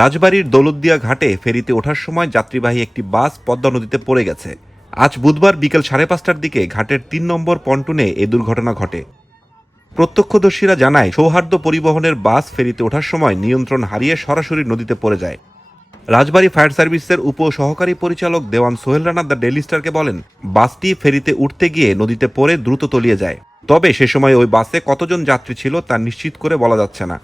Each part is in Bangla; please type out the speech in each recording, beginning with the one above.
রাজবাড়ীর দৌলতদিয়া ঘাটে ফেরিতে ওঠার সময় যাত্রীবাহী একটি বাস পদ্মা নদীতে পড়ে গেছে। আজ বুধবার বিকেল 5:30টার দিকে ঘাটের 3 নম্বর পন্টুনে এ দুর্ঘটনা ঘটে। প্রত্যক্ষদর্শীরা জানায়, সৌহার্দ্য পরিবহনের বাস ফেরিতে ওঠার সময় নিয়ন্ত্রণ হারিয়ে সরাসরি নদীতে পড়ে যায়। রাজবাড়ী ফায়ার সার্ভিসের উপ সহকারী পরিচালক দেওয়ান সোহেল রানা দ্য ডেইলি স্টারকে বলেন, বাসটি ফেরিতে উঠতে গিয়ে নদীতে পড়ে দ্রুত তলিয়ে যায়। তবে সে সময় ওই বাসে কতজন যাত্রী ছিল তা নিশ্চিত করে বলা যাচ্ছে না।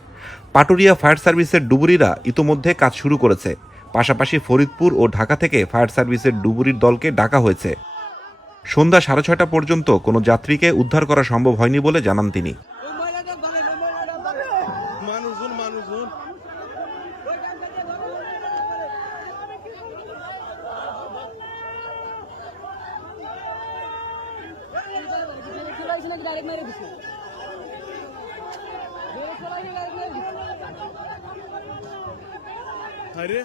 পাটুরিয়া ফায়ার সার্ভিসের ডুবুরিরা ইতোমধ্যে কাজ শুরু করেছে। পাশাপাশি ফরিদপুর ও ঢাকা থেকে ফায়ার সার্ভিসের ডুবুরির দলকে ডাকা হয়েছে। সন্ধ্যা 6:30 পর্যন্ত কোনো যাত্রীকে উদ্ধার করা সম্ভব হয়নি বলে জানান তিনি। আরে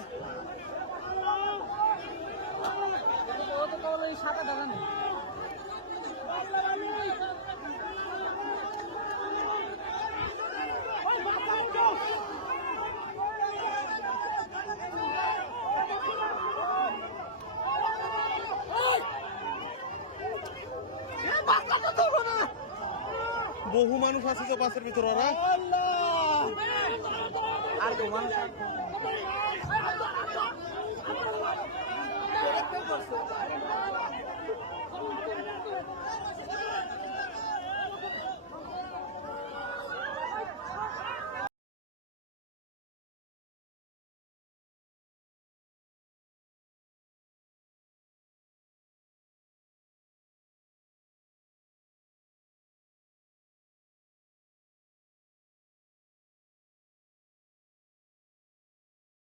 বহু মানুষ আছে তো বাসের ভিতর। ওরা আর তো মানুষ